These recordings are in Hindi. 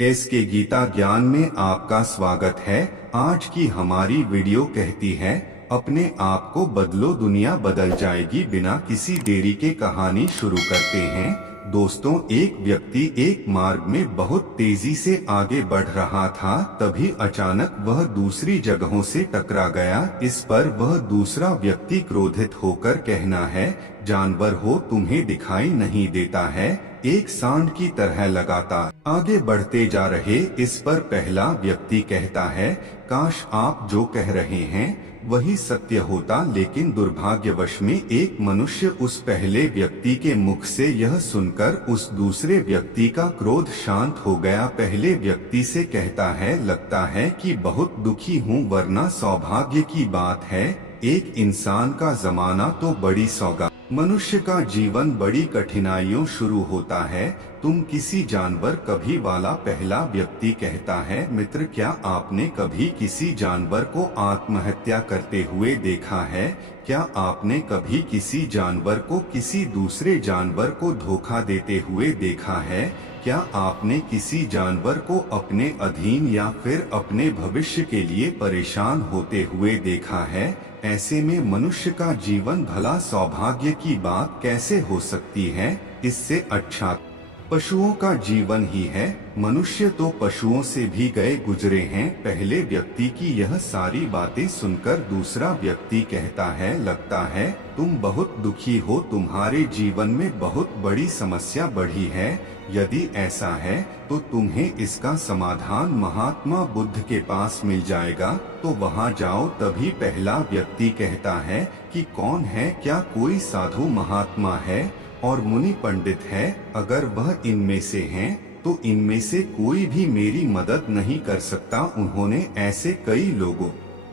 एस के गीता ज्ञान में आपका स्वागत है। आज की हमारी वीडियो कहती है, अपने आप को बदलो, दुनिया बदल जाएगी। बिना किसी देरी के कहानी शुरू करते हैं। दोस्तों, एक व्यक्ति एक मार्ग में बहुत तेजी से आगे बढ़ रहा था। तभी अचानक वह दूसरी जगहों से टकरा गया। इस पर वह दूसरा व्यक्ति क्रोधित होकर कहना है, जानवर हो, तुम्हें दिखाई नहीं देता है, एक सांड की तरह लगातार आगे बढ़ते जा रहे। इस पर पहला व्यक्ति कहता है, काश आप जो कह रहे हैं वही सत्य होता। लेकिन दुर्भाग्यवश में एक मनुष्य उस पहले व्यक्ति के मुख से यह सुनकर उस दूसरे व्यक्ति का क्रोध शांत हो गया। पहले व्यक्ति से कहता है, लगता है कि बहुत दुखी हूँ, वरना सौभाग्य की बात है, एक इंसान का जमाना तो बड़ी सौगात। मनुष्य का जीवन बड़ी कठिनाइयों शुरू होता है। तुम किसी जानवर कभी वाला पहला व्यक्ति कहता है, मित्र, क्या आपने कभी किसी जानवर को आत्महत्या करते हुए देखा है? क्या आपने कभी किसी जानवर को किसी दूसरे जानवर को धोखा देते हुए देखा है? क्या आपने किसी जानवर को अपने अधीन या फिर अपने भविष्य के लिए परेशान होते हुए देखा है? ऐसे में मनुष्य का जीवन भला सौभाग्य की बात कैसे हो सकती है? इससे अच्छा पशुओं का जीवन ही है। मनुष्य तो पशुओं से भी गए गुजरे हैं। पहले व्यक्ति की यह सारी बातें सुनकर दूसरा व्यक्ति कहता है, लगता है तुम बहुत दुखी हो, तुम्हारे जीवन में बहुत बड़ी समस्या बढ़ी है। यदि ऐसा है तो तुम्हें इसका समाधान महात्मा बुद्ध के पास मिल जाएगा, तो वहां जाओ। तभी पहला व्यक्ति कहता है कि कौन है, क्या कोई साधु महात्मा है और मुनि पंडित है? अगर वह इनमें से हैं, तो इनमें से कोई भी मेरी मदद नहीं कर सकता। उन्होंने ऐसे कई लोगों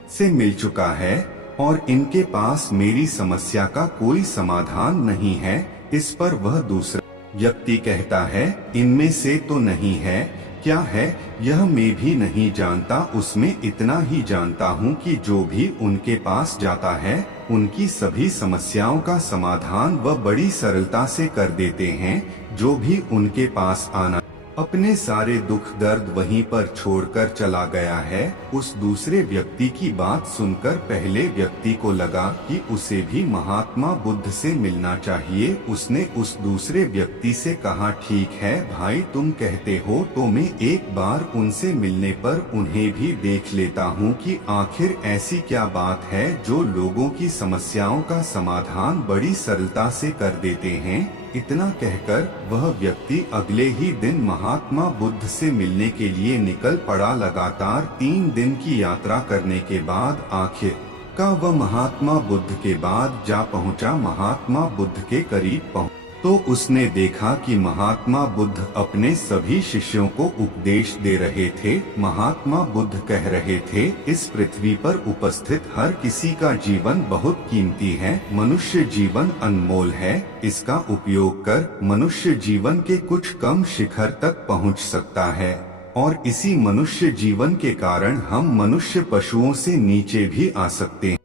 से मिल चुका है और इनके पास मेरी समस्या का कोई समाधान नहीं है। इस पर वह दूसरा व्यक्ति कहता है, इनमें से तो नहीं है, क्या है यह मैं भी नहीं जानता। उसमें इतना ही जानता हूँ कि जो भी उनके पास जाता है उनकी सभी समस्याओं का समाधान वह बड़ी सरलता से कर देते हैं। जो भी उनके पास आना अपने सारे दुख दर्द वहीं पर छोड़कर चला गया है। उस दूसरे व्यक्ति की बात सुनकर पहले व्यक्ति को लगा कि उसे भी महात्मा बुद्ध से मिलना चाहिए। उसने उस दूसरे व्यक्ति से कहा, ठीक है भाई, तुम कहते हो तो मैं एक बार उनसे मिलने पर उन्हें भी देख लेता हूँ कि आखिर ऐसी क्या बात है जो लोगों की समस्याओं का समाधान बड़ी सरलता से कर देते हैं। इतना कहकर वह व्यक्ति अगले ही दिन महात्मा बुद्ध से मिलने के लिए निकल पड़ा। लगातार 3 दिन की यात्रा करने के बाद आखिर का वह महात्मा बुद्ध के बाद जा पहुंचा। महात्मा बुद्ध के करीब पहुंचा तो उसने देखा कि महात्मा बुद्ध अपने सभी शिष्यों को उपदेश दे रहे थे। महात्मा बुद्ध कह रहे थे, इस पृथ्वी पर उपस्थित हर किसी का जीवन बहुत कीमती है। मनुष्य जीवन अनमोल है। इसका उपयोग कर मनुष्य जीवन के कुछ कम शिखर तक पहुंच सकता है और इसी मनुष्य जीवन के कारण हम मनुष्य पशुओं से नीचे भी आ सकते हैं।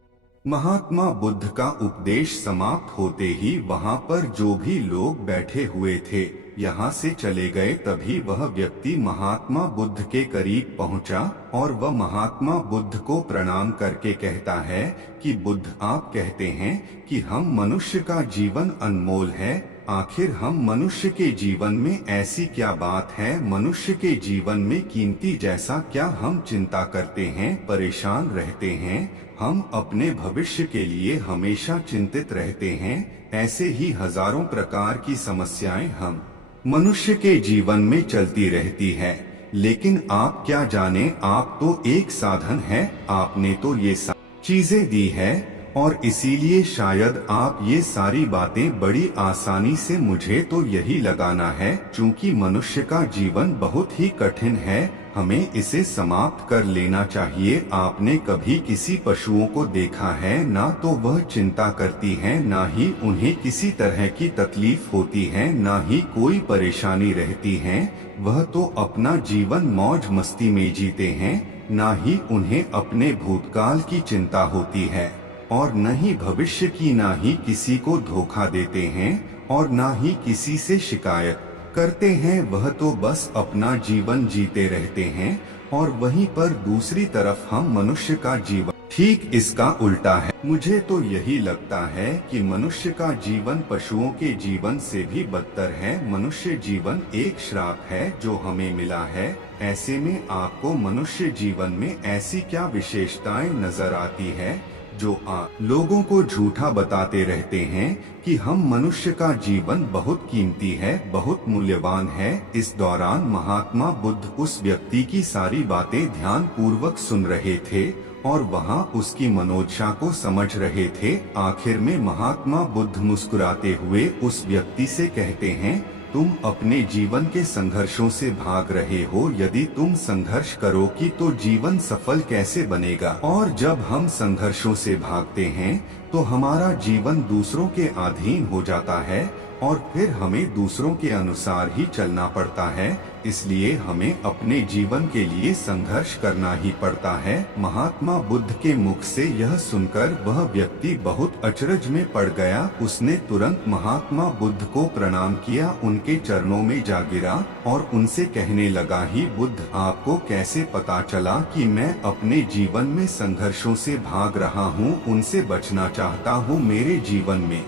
महात्मा बुद्ध का उपदेश समाप्त होते ही वहां पर जो भी लोग बैठे हुए थे यहाँ से चले गए। तभी वह व्यक्ति महात्मा बुद्ध के करीब पहुंचा और वह महात्मा बुद्ध को प्रणाम करके कहता है कि बुद्ध, आप कहते हैं कि हम मनुष्य का जीवन अनमोल है। आखिर हम मनुष्य के जीवन में ऐसी क्या बात है? मनुष्य के जीवन में कीमती जैसा क्या हम चिंता करते हैं, परेशान रहते हैं? हम अपने भविष्य के लिए हमेशा चिंतित रहते हैं। ऐसे ही हजारों प्रकार की समस्याएं हम मनुष्य के जीवन में चलती रहती है। लेकिन आप क्या जाने, आप तो एक साधन है। आपने तो ये चीजें दी है और इसीलिए शायद आप ये सारी बातें बड़ी आसानी से, मुझे तो यही लगाना है, चूंकि मनुष्य का जीवन बहुत ही कठिन है, हमें इसे समाप्त कर लेना चाहिए। आपने कभी किसी पशुओं को देखा है? ना तो वह चिंता करती हैं, ना ही उन्हें किसी तरह की तकलीफ होती है, ना ही कोई परेशानी रहती है। वह तो अपना जीवन मौज मस्ती में जीते हैं। ना ही उन्हें अपने भूतकाल की चिंता होती है और न ही भविष्य की। ना ही किसी को धोखा देते हैं और ना ही किसी से शिकायत करते हैं वह तो बस अपना जीवन जीते रहते हैं, और वहीं पर दूसरी तरफ हम मनुष्य का जीवन ठीक इसका उल्टा है। मुझे तो यही लगता है कि मनुष्य का जीवन पशुओं के जीवन से भी बदतर है। मनुष्य जीवन एक श्राप है जो हमें मिला है। ऐसे में आपको मनुष्य जीवन में ऐसी क्या विशेषताएं नजर आती है जो आप लोगों को झूठा बताते रहते हैं कि हम मनुष्य का जीवन बहुत कीमती है, बहुत मूल्यवान है। इस दौरान महात्मा बुद्ध उस व्यक्ति की सारी बातें ध्यान पूर्वक सुन रहे थे और वहां उसकी मनोदशा को समझ रहे थे। आखिर में महात्मा बुद्ध मुस्कुराते हुए उस व्यक्ति से कहते हैं, तुम अपने जीवन के संघर्षों से भाग रहे हो। यदि तुम संघर्ष करोगी तो जीवन सफल कैसे बनेगा? और जब हम संघर्षों से भागते हैं तो हमारा जीवन दूसरों के अधीन हो जाता है और फिर हमें दूसरों के अनुसार ही चलना पड़ता है। इसलिए हमें अपने जीवन के लिए संघर्ष करना ही पड़ता है। महात्मा बुद्ध के मुख से यह सुनकर वह व्यक्ति बहुत अचरज में पड़ गया। उसने तुरंत महात्मा बुद्ध को प्रणाम किया, उनके चरणों में जा गिरा और उनसे कहने लगा, ही बुद्ध, आपको कैसे पता चला कि मैं अपने जीवन में संघर्षों से भाग रहा हूँ, उनसे बचना चाहता हूँ? मेरे जीवन में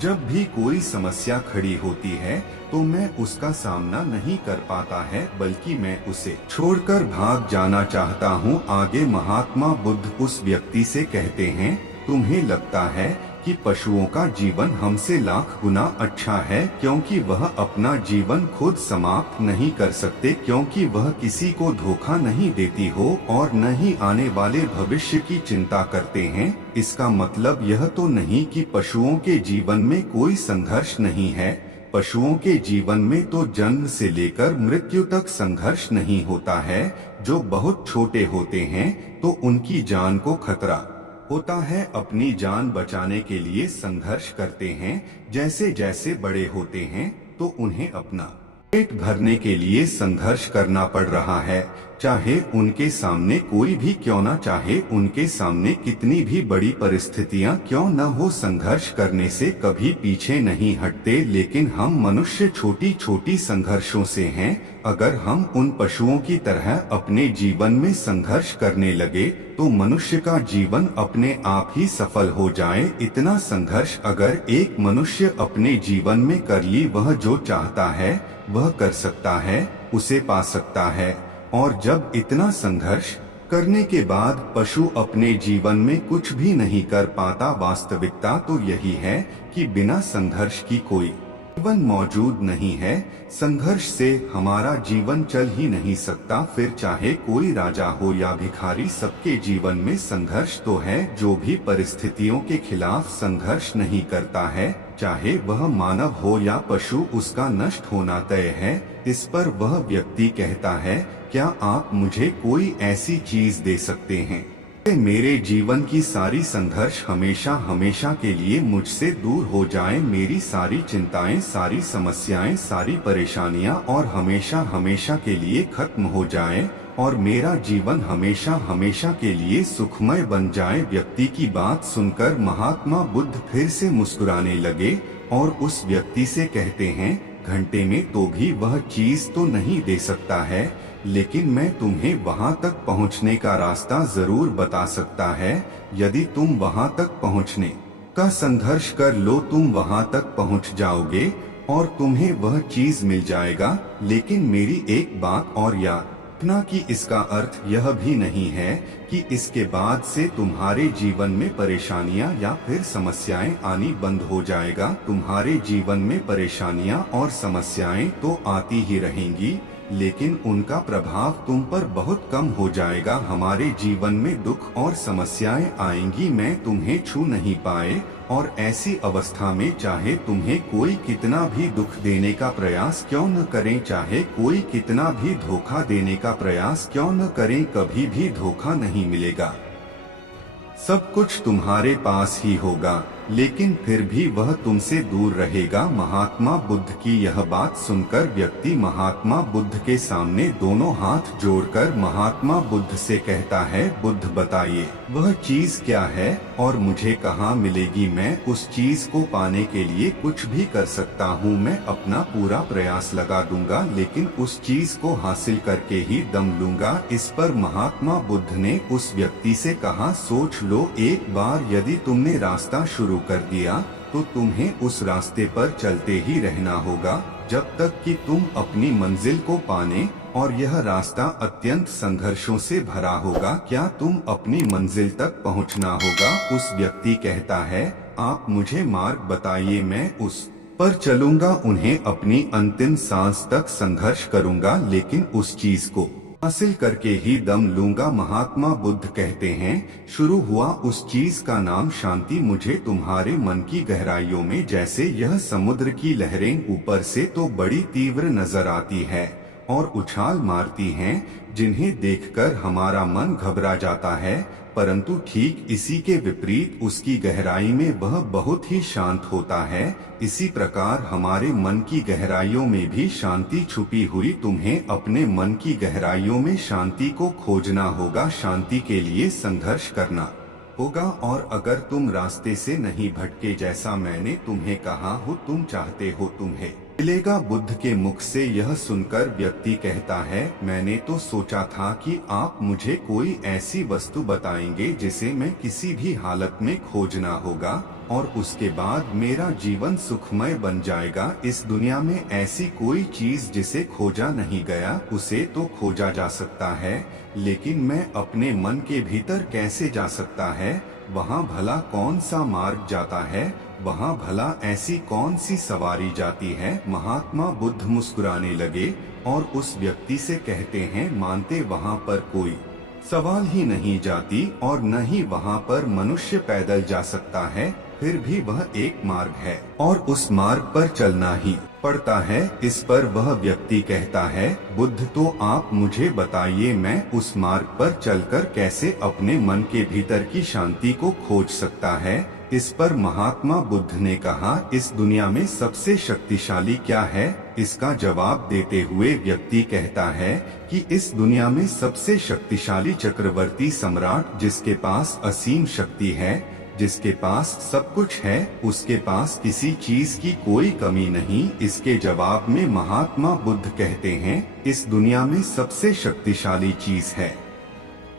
जब भी कोई समस्या खड़ी होती है तो मैं उसका सामना नहीं कर पाता है, बल्कि मैं उसे छोड़कर भाग जाना चाहता हूँ। आगे महात्मा बुद्ध उस व्यक्ति से कहते हैं, तुम्हें लगता है कि पशुओं का जीवन हमसे लाख गुना अच्छा है, क्योंकि वह अपना जीवन खुद समाप्त नहीं कर सकते, क्योंकि वह किसी को धोखा नहीं देती हो और न ही आने वाले भविष्य की चिंता करते हैं। इसका मतलब यह तो नहीं कि पशुओं के जीवन में कोई संघर्ष नहीं है। पशुओं के जीवन में तो जन्म से लेकर मृत्यु तक संघर्ष नहीं होता है। जो बहुत छोटे होते हैं तो उनकी जान को खतरा होता है, अपनी जान बचाने के लिए संघर्ष करते हैं। जैसे जैसे बड़े होते हैं तो उन्हें अपना पेट भरने के लिए संघर्ष करना पड़ रहा है, चाहे उनके सामने कोई भी क्यों न, चाहे उनके सामने कितनी भी बड़ी परिस्थितियां क्यों न हो, संघर्ष करने से कभी पीछे नहीं हटते। लेकिन हम मनुष्य छोटी छोटी संघर्षों से हैं। अगर हम उन पशुओं की तरह अपने जीवन में संघर्ष करने लगे तो मनुष्य का जीवन अपने आप ही सफल हो जाए। इतना संघर्ष अगर एक मनुष्य अपने जीवन में कर ली, वह जो चाहता है वह कर सकता है, उसे पा सकता है। और जब इतना संघर्ष करने के बाद पशु अपने जीवन में कुछ भी नहीं कर पाता, वास्तविकता तो यही है कि बिना संघर्ष की कोई जीवन मौजूद नहीं है। संघर्ष से हमारा जीवन चल ही नहीं सकता। फिर चाहे कोई राजा हो या भिखारी, सबके जीवन में संघर्ष तो है। जो भी परिस्थितियों के खिलाफ संघर्ष नहीं करता है, चाहे वह मानव हो या पशु, उसका नष्ट होना तय है। इस पर वह व्यक्ति कहता है, क्या आप मुझे कोई ऐसी चीज दे सकते हैं मेरे जीवन की सारी संघर्ष हमेशा हमेशा के लिए मुझसे दूर हो जाए, मेरी सारी चिंताएं, सारी समस्याएं, सारी परेशानियां और हमेशा हमेशा के लिए खत्म हो जाए और मेरा जीवन हमेशा हमेशा के लिए सुखमय बन जाए। व्यक्ति की बात सुनकर महात्मा बुद्ध फिर से मुस्कुराने लगे और उस व्यक्ति से कहते हैं, घंटे में तो भी वह चीज तो नहीं दे सकता है, लेकिन मैं तुम्हें वहां तक पहुंचने का रास्ता जरूर बता सकता है। यदि तुम वहां तक पहुंचने का संघर्ष कर लो, तुम वहां तक पहुंच जाओगे और तुम्हें वह चीज मिल जाएगा। लेकिन मेरी एक बात और याद रखना कि इसका अर्थ यह भी नहीं है कि इसके बाद से तुम्हारे जीवन में परेशानियां या फिर समस्याएं आनी बंद हो जाएगा। तुम्हारे जीवन में परेशानियां और समस्याएं तो आती ही रहेंगी, लेकिन उनका प्रभाव तुम पर बहुत कम हो जाएगा। हमारे जीवन में दुख और समस्याएं आएंगी, मैं तुम्हें छू नहीं पाए, और ऐसी अवस्था में चाहे तुम्हें कोई कितना भी दुख देने का प्रयास क्यों न करें, चाहे कोई कितना भी धोखा देने का प्रयास क्यों न करें, कभी भी धोखा नहीं मिलेगा। सब कुछ तुम्हारे पास ही होगा, लेकिन फिर भी वह तुमसे दूर रहेगा। महात्मा बुद्ध की यह बात सुनकर व्यक्ति महात्मा बुद्ध के सामने दोनों हाथ जोड़कर महात्मा बुद्ध से कहता है, बुद्ध बताइए वह चीज क्या है और मुझे कहाँ मिलेगी। मैं उस चीज को पाने के लिए कुछ भी कर सकता हूँ, मैं अपना पूरा प्रयास लगा दूंगा, लेकिन उस चीज को हासिल करके ही दम लूंगा। इस पर महात्मा बुद्ध ने उस व्यक्ति से कहा, सोच लो, एक बार यदि तुमने रास्ता शुरू कर दिया तो तुम्हें उस रास्ते पर चलते ही रहना होगा जब तक कि तुम अपनी मंजिल को पाने, और यह रास्ता अत्यंत संघर्षों से भरा होगा। क्या तुम अपनी मंजिल तक पहुंचना होगा। उस व्यक्ति कहता है, आप मुझे मार्ग बताइए, मैं उस पर चलूंगा, उन्हें अपनी अंतिम सांस तक संघर्ष करूंगा, लेकिन उस चीज को हासिल करके ही दम लूंगा। महात्मा बुद्ध कहते हैं, शुरू हुआ उस चीज का नाम शांति। मुझे तुम्हारे मन की गहराइयों में जैसे यह समुद्र की लहरें ऊपर से तो बड़ी तीव्र नजर आती है और उछाल मारती हैं, जिन्हें देखकर हमारा मन घबरा जाता है, परंतु ठीक इसी के विपरीत उसकी गहराई में वह बहुत ही शांत होता है। इसी प्रकार हमारे मन की गहराइयों में भी शांति छुपी हुई। तुम्हें अपने मन की गहराइयों में शांति को खोजना होगा, शांति के लिए संघर्ष करना होगा। और अगर तुम रास्ते से नहीं भटके, जैसा मैंने तुम्हें कहा हो, तुम चाहते हो तुम्हें मिलेगा। बुद्ध के मुख से यह सुनकर व्यक्ति कहता है, मैंने तो सोचा था कि आप मुझे कोई ऐसी वस्तु बताएंगे जिसे मैं किसी भी हालत में खोजना होगा और उसके बाद मेरा जीवन सुखमय बन जाएगा। इस दुनिया में ऐसी कोई चीज जिसे खोजा नहीं गया, उसे तो खोजा जा सकता है, लेकिन मैं अपने मन के भीतर कैसे जा सकता है, वहाँ भला कौन सा मार्ग जाता है, वहाँ भला ऐसी कौन सी सवारी जाती है। महात्मा बुद्ध मुस्कुराने लगे और उस व्यक्ति से कहते हैं, मानते वहाँ पर कोई सवाल ही नहीं जाती और न ही वहाँ पर मनुष्य पैदल जा सकता है, फिर भी वह एक मार्ग है और उस मार्ग पर चलना ही पड़ता है। इस पर वह व्यक्ति कहता है, बुद्ध तो आप मुझे बताइए, मैं उस मार्ग पर चलकर कैसे अपने मन के भीतर की शांति को खोज सकता है। इस पर महात्मा बुद्ध ने कहा, इस दुनिया में सबसे शक्तिशाली क्या है। इसका जवाब देते हुए व्यक्ति कहता है कि इस दुनिया में सबसे शक्तिशाली चक्रवर्ती सम्राट, जिसके पास असीम शक्ति है, जिसके पास सब कुछ है, उसके पास किसी चीज की कोई कमी नहीं। इसके जवाब में महात्मा बुद्ध कहते हैं, इस दुनिया में सबसे शक्तिशाली चीज है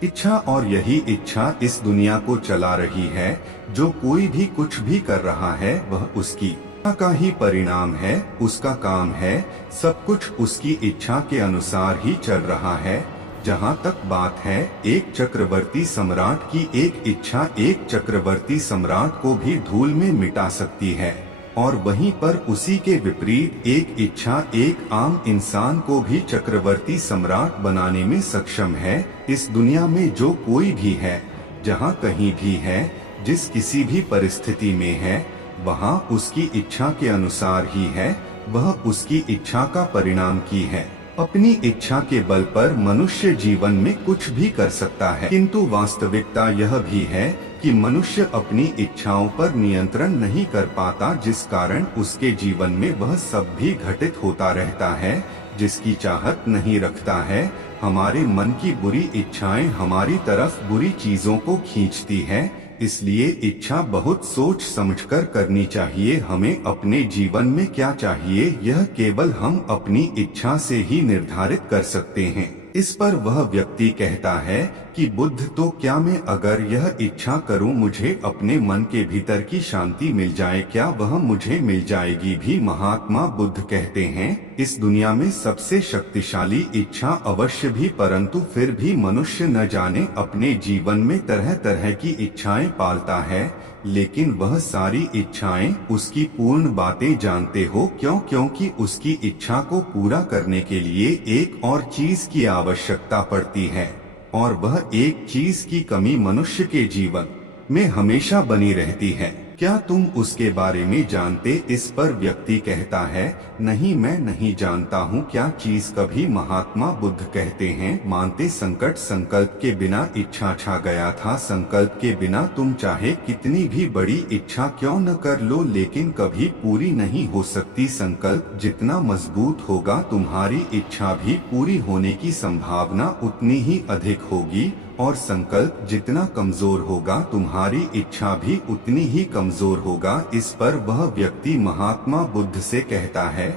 इच्छा, और यही इच्छा इस दुनिया को चला रही है। जो कोई भी कुछ भी कर रहा है वह उसकी इच्छा का ही परिणाम है, उसका काम है, सब कुछ उसकी इच्छा के अनुसार ही चल रहा है। जहाँ तक बात है एक चक्रवर्ती सम्राट की, एक इच्छा एक चक्रवर्ती सम्राट को भी धूल में मिटा सकती है, और वहीं पर उसी के विपरीत एक इच्छा एक आम इंसान को भी चक्रवर्ती सम्राट बनाने में सक्षम है। इस दुनिया में जो कोई भी है, जहाँ कहीं भी है, जिस किसी भी परिस्थिति में है, वहाँ उसकी इच्छा के अनुसार ही है, वह उसकी इच्छा का परिणाम की है। अपनी इच्छा के बल पर मनुष्य जीवन में कुछ भी कर सकता है, किंतु वास्तविकता यह भी है कि मनुष्य अपनी इच्छाओं पर नियंत्रण नहीं कर पाता, जिस कारण उसके जीवन में वह सब भी घटित होता रहता है जिसकी चाहत नहीं रखता है। हमारे मन की बुरी इच्छाएं हमारी तरफ बुरी चीजों को खींचती है, इसलिए इच्छा बहुत सोच समझकर करनी चाहिए। हमें अपने जीवन में क्या चाहिए, यह केवल हम अपनी इच्छा से ही निर्धारित कर सकते हैं। इस पर वह व्यक्ति कहता है कि बुद्ध, तो क्या मैं अगर यह इच्छा करूं मुझे अपने मन के भीतर की शांति मिल जाए, क्या वह मुझे मिल जाएगी भी। महात्मा बुद्ध कहते हैं, इस दुनिया में सबसे शक्तिशाली इच्छा अवश्य भी, परंतु फिर भी मनुष्य न जाने अपने जीवन में तरह तरह की इच्छाएं पालता है, लेकिन वह सारी इच्छाएं उसकी पूर्ण बातें जानते हो क्यों? क्योंकि उसकी इच्छा को पूरा करने के लिए एक और चीज की आवश्यकता पड़ती है, और वह एक चीज की कमी मनुष्य के जीवन में हमेशा बनी रहती है। क्या तुम उसके बारे में जानते? इस पर व्यक्ति कहता है, नहीं, मैं नहीं जानता हूँ क्या चीज। कभी महात्मा बुद्ध कहते हैं, मानते संकट संकल्प के बिना इच्छा छा गया था। संकल्प के बिना तुम चाहे कितनी भी बड़ी इच्छा क्यों न कर लो, लेकिन कभी पूरी नहीं हो सकती। संकल्प जितना मजबूत होगा, तुम्हारी इच्छा भी पूरी होने की संभावना उतनी ही अधिक होगी। और संकल्प जितना कमजोर होगा तुम्हारी इच्छा भी उतनी ही कमजोर होगा। इस पर वह व्यक्ति महात्मा बुद्ध से कहता है,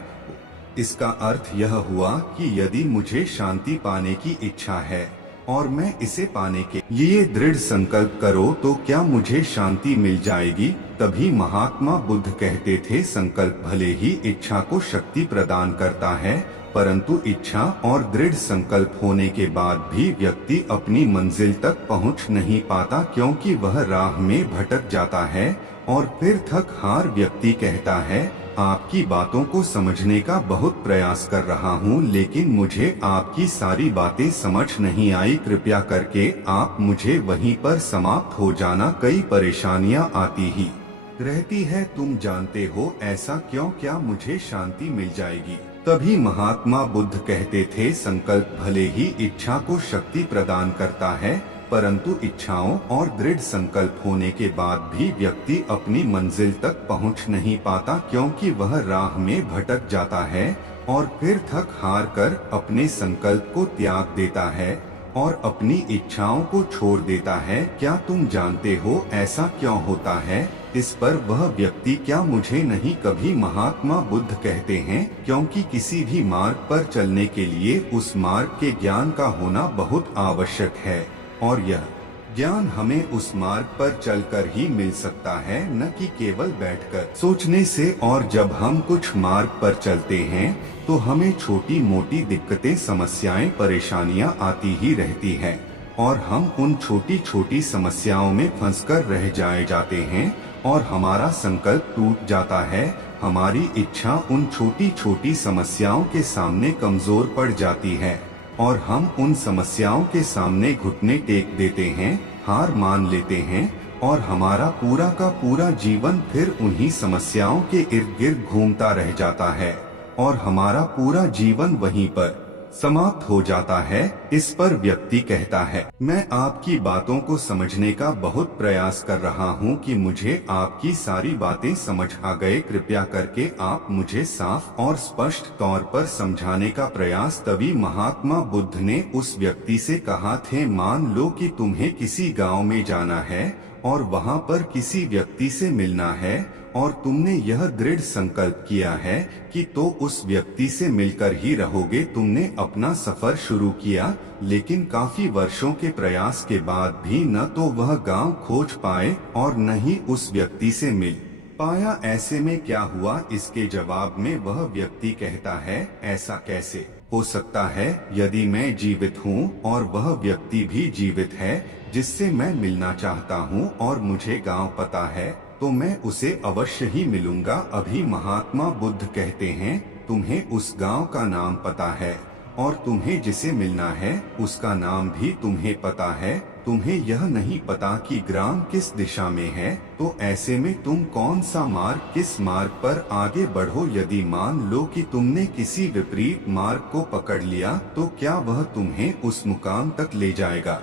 इसका अर्थ यह हुआ कि यदि मुझे शांति पाने की इच्छा है और मैं इसे पाने के लिए दृढ़ संकल्प करो तो क्या मुझे शांति मिल जाएगी? तभी महात्मा बुद्ध कहते थे, संकल्प भले ही इच्छा को शक्ति प्रदान करता है, परंतु इच्छा और दृढ़ संकल्प होने के बाद भी व्यक्ति अपनी मंजिल तक पहुंच नहीं पाता, क्योंकि वह राह में भटक जाता है और फिर थक हार व्यक्ति कहता है, आपकी बातों को समझने का बहुत प्रयास कर रहा हूँ, लेकिन मुझे आपकी सारी बातें समझ नहीं आई, कृपया करके आप मुझे वहीं पर समाप्त हो जाना। कई परेशानियाँ आती ही रहती है, तुम जानते हो ऐसा क्यों? क्या मुझे शांति मिल जाएगी? तभी महात्मा बुद्ध कहते थे, संकल्प भले ही इच्छा को शक्ति प्रदान करता है, परंतु इच्छाओं और दृढ़ संकल्प होने के बाद भी व्यक्ति अपनी मंजिल तक पहुंच नहीं पाता, क्योंकि वह राह में भटक जाता है और फिर थक हार कर अपने संकल्प को त्याग देता है और अपनी इच्छाओं को छोड़ देता है। क्या तुम जानते हो ऐसा क्यों होता है? इस पर वह व्यक्ति, क्या मुझे नहीं? कभी महात्मा बुद्ध कहते हैं, क्योंकि किसी भी मार्ग पर चलने के लिए उस मार्ग के ज्ञान का होना बहुत आवश्यक है, और यह ज्ञान हमें उस मार्ग पर चलकर ही मिल सकता है, न कि केवल बैठकर सोचने से। और जब हम कुछ मार्ग पर चलते हैं तो हमें छोटी मोटी दिक्कतें, समस्याएं, परेशानियां आती ही रहती हैं और हम उन छोटी छोटी समस्याओं में फंसकर रह जाते हैं और हमारा संकल्प टूट जाता है। हमारी इच्छा उन छोटी छोटी समस्याओं के सामने कमजोर पड़ जाती है और हम उन समस्याओं के सामने घुटने टेक देते हैं, हार मान लेते हैं और हमारा पूरा का पूरा जीवन फिर उन्हीं समस्याओं के इर्द गिर्द घूमता रह जाता है और हमारा पूरा जीवन वहीं पर समाप्त हो जाता है। इस पर व्यक्ति कहता है, मैं आपकी बातों को समझने का बहुत प्रयास कर रहा हूँ कि मुझे आपकी सारी बातें समझ आ गए, कृपया करके आप मुझे साफ और स्पष्ट तौर पर समझाने का प्रयास। तभी महात्मा बुद्ध ने उस व्यक्ति से कहा थे, मान लो कि तुम्हें किसी गांव में जाना है और वहां पर किसी व्यक्ति से मिलना है और तुमने यह दृढ़ संकल्प किया है कि तो उस व्यक्ति से मिलकर ही रहोगे। तुमने अपना सफर शुरू किया, लेकिन काफी वर्षों के प्रयास के बाद भी न तो वह गांव खोज पाए और न ही उस व्यक्ति से मिल पाया। ऐसे में क्या हुआ? इसके जवाब में वह व्यक्ति कहता है, ऐसा कैसे हो सकता है? यदि मैं जीवित हूँ और वह व्यक्ति भी जीवित है जिससे मैं मिलना चाहता हूँ और मुझे गांव पता है, तो मैं उसे अवश्य ही मिलूंगा। अभी महात्मा बुद्ध कहते हैं, तुम्हें उस गांव का नाम पता है और तुम्हें जिसे मिलना है उसका नाम भी तुम्हें पता है, तुम्हें यह नहीं पता कि ग्राम किस दिशा में है। तो ऐसे में तुम कौन सा मार्ग, किस मार्ग पर आगे बढ़ो? यदि मान लो कि तुमने किसी विपरीत मार्ग को पकड़ लिया, तो क्या वह तुम्हें उस मुकाम तक ले जाएगा?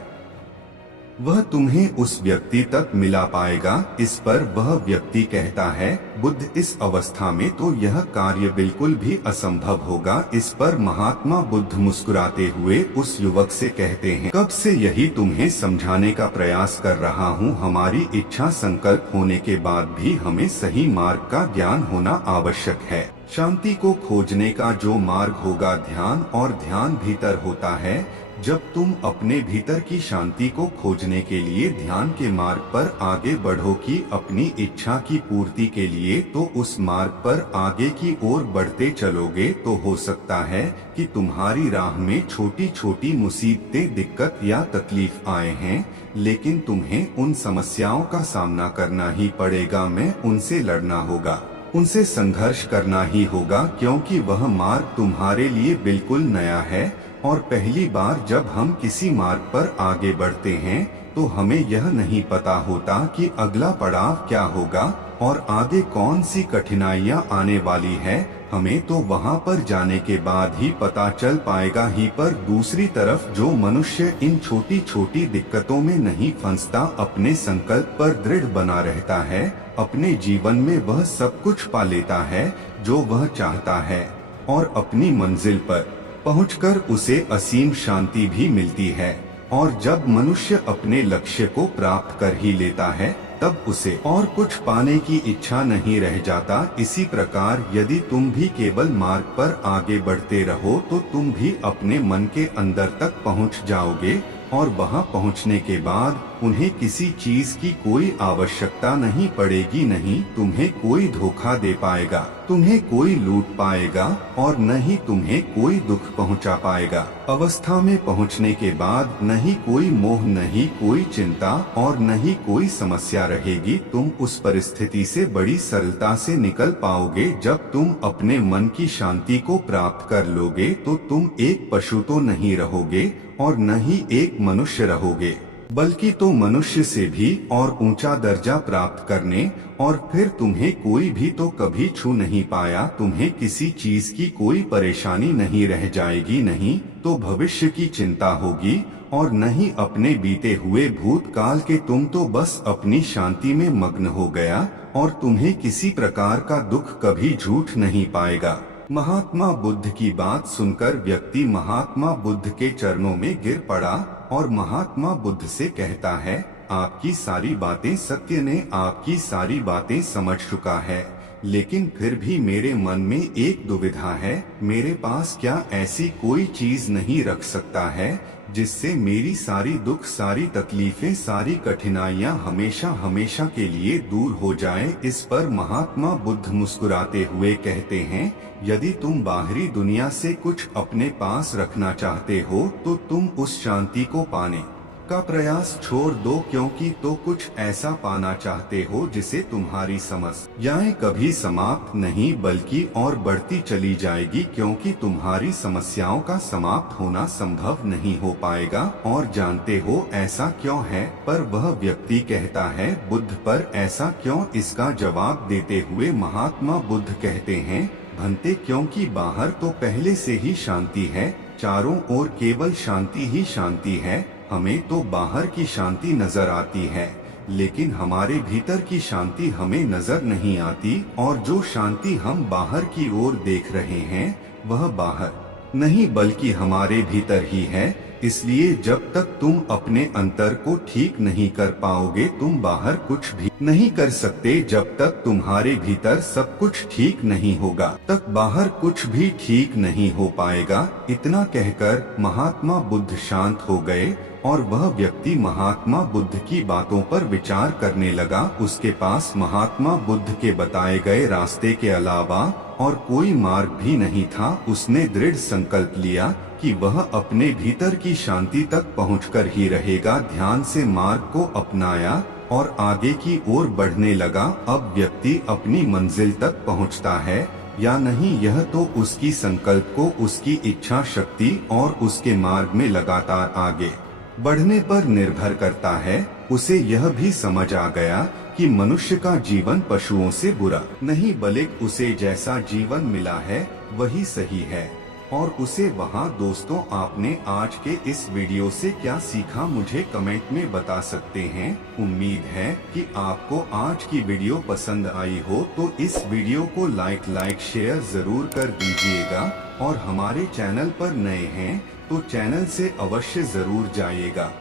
वह तुम्हें उस व्यक्ति तक मिला पाएगा? इस पर वह व्यक्ति कहता है, बुद्ध, इस अवस्था में तो यह कार्य बिल्कुल भी असंभव होगा। इस पर महात्मा बुद्ध मुस्कुराते हुए उस युवक से कहते हैं, कब से यही तुम्हें समझाने का प्रयास कर रहा हूँ, हमारी इच्छा संकल्प होने के बाद भी हमें सही मार्ग का ज्ञान होना आवश्यक है। शांति को खोजने का जो मार्ग होगा ध्यान, और ध्यान भीतर होता है। जब तुम अपने भीतर की शांति को खोजने के लिए ध्यान के मार्ग पर आगे बढ़ो कि अपनी इच्छा की पूर्ति के लिए, तो उस मार्ग पर आगे की ओर बढ़ते चलोगे तो हो सकता है कि तुम्हारी राह में छोटी छोटी मुसीबतें, दिक्कत या तकलीफ आए हैं, लेकिन तुम्हें उन समस्याओं का सामना करना ही पड़ेगा। में उनसे लड़ना होगा, उनसे संघर्ष करना ही होगा, क्योंकि वह मार्ग तुम्हारे लिए बिल्कुल नया है। और पहली बार जब हम किसी मार्ग पर आगे बढ़ते हैं तो हमें यह नहीं पता होता कि अगला पड़ाव क्या होगा और आगे कौन सी कठिनाइयां आने वाली है। हमें तो वहां पर जाने के बाद ही पता चल पाएगा ही। पर दूसरी तरफ जो मनुष्य इन छोटी छोटी दिक्कतों में नहीं फंसता, अपने संकल्प पर दृढ़ बना रहता है, अपने जीवन में वह सब कुछ पा लेता है जो वह चाहता है और अपनी मंजिल पर पहुंचकर उसे असीम शांति भी मिलती है। और जब मनुष्य अपने लक्ष्य को प्राप्त कर ही लेता है तब उसे और कुछ पाने की इच्छा नहीं रह जाता। इसी प्रकार यदि तुम भी केवल मार्ग पर आगे बढ़ते रहो तो तुम भी अपने मन के अंदर तक पहुंच जाओगे और वहां पहुंचने के बाद उन्हें किसी चीज की कोई आवश्यकता नहीं पड़ेगी। नहीं तुम्हें कोई धोखा दे पाएगा, तुम्हें कोई लूट पाएगा और न ही तुम्हें कोई दुख पहुंचा पाएगा। अवस्था में पहुंचने के बाद न ही कोई मोह, न ही कोई चिंता और न ही कोई समस्या रहेगी। तुम उस परिस्थिति से बड़ी सरलता से निकल पाओगे। जब तुम अपने मन की शांति को प्राप्त कर लोगे तो तुम एक पशु तो नहीं रहोगे और न ही एक मनुष्य रहोगे, बल्कि तो मनुष्य से भी और ऊंचा दर्जा प्राप्त करने और फिर तुम्हें कोई भी तो कभी छू नहीं पाया। तुम्हें किसी चीज की कोई परेशानी नहीं रह जाएगी, नहीं तो भविष्य की चिंता होगी और न ही अपने बीते हुए भूतकाल के। तुम तो बस अपनी शांति में मग्न हो गया और तुम्हें किसी प्रकार का दुख कभी झूठ नहीं पाएगा। महात्मा बुद्ध की बात सुनकर व्यक्ति महात्मा बुद्ध के चरणों में गिर पड़ा और महात्मा बुद्ध से कहता है, आपकी सारी बातें सत्य ने आपकी सारी बातें समझ चुका है, लेकिन फिर भी मेरे मन में एक दुविधा है। मेरे पास क्या ऐसी कोई चीज नहीं रख सकता है जिससे मेरी सारी दुख, सारी तकलीफें, सारी कठिनाइयां हमेशा हमेशा के लिए दूर हो जाए। इस पर महात्मा बुद्ध मुस्कुराते हुए कहते हैं, यदि तुम बाहरी दुनिया से कुछ अपने पास रखना चाहते हो तो तुम उस शांति को पाने का प्रयास छोड़ दो, क्योंकि तो कुछ ऐसा पाना चाहते हो जिसे तुम्हारी समस्याएं कभी समाप्त नहीं बल्कि और बढ़ती चली जाएगी, क्योंकि तुम्हारी समस्याओं का समाप्त होना संभव नहीं हो पाएगा। और जानते हो ऐसा क्यों है? पर वह व्यक्ति कहता है, बुद्ध पर ऐसा क्यों? इसका जवाब देते हुए महात्मा बुद्ध कहते हैं, भंते, क्योंकि बाहर तो पहले से ही शांति है, चारों ओर केवल शांति ही शांति है। हमें तो बाहर की शांति नजर आती है, लेकिन हमारे भीतर की शांति हमें नजर नहीं आती। और जो शांति हम बाहर की ओर देख रहे हैं वह बाहर नहीं बल्कि हमारे भीतर ही है। इसलिए जब तक तुम अपने अंतर को ठीक नहीं कर पाओगे तुम बाहर कुछ भी नहीं कर सकते। जब तक तुम्हारे भीतर सब कुछ ठीक नहीं होगा तब बाहर कुछ भी ठीक नहीं हो पाएगा। इतना कहकर महात्मा बुद्ध शांत हो गए और वह व्यक्ति महात्मा बुद्ध की बातों पर विचार करने लगा। उसके पास महात्मा बुद्ध के बताए गए रास्ते के अलावा और कोई मार्ग भी नहीं था। उसने दृढ़ संकल्प लिया कि वह अपने भीतर की शांति तक पहुंचकर ही रहेगा। ध्यान से मार्ग को अपनाया और आगे की ओर बढ़ने लगा। अब व्यक्ति अपनी मंजिल तक पहुंचता है या नहीं यह तो उसकी संकल्प को, उसकी इच्छा शक्ति और उसके मार्ग में लगातार आगे बढ़ने पर निर्भर करता है। उसे यह भी समझ आ गया कि मनुष्य का जीवन पशुओं से बुरा नहीं बल्कि उसे जैसा जीवन मिला है वही सही है। और उसे वहाँ दोस्तों, आपने आज के इस वीडियो से क्या सीखा मुझे कमेंट में बता सकते हैं। उम्मीद है कि आपको आज की वीडियो पसंद आई हो तो इस वीडियो को लाइक शेयर जरूर कर दीजिएगा और हमारे चैनल पर नए हैं तो चैनल से अवश्य जरूर जाइएगा।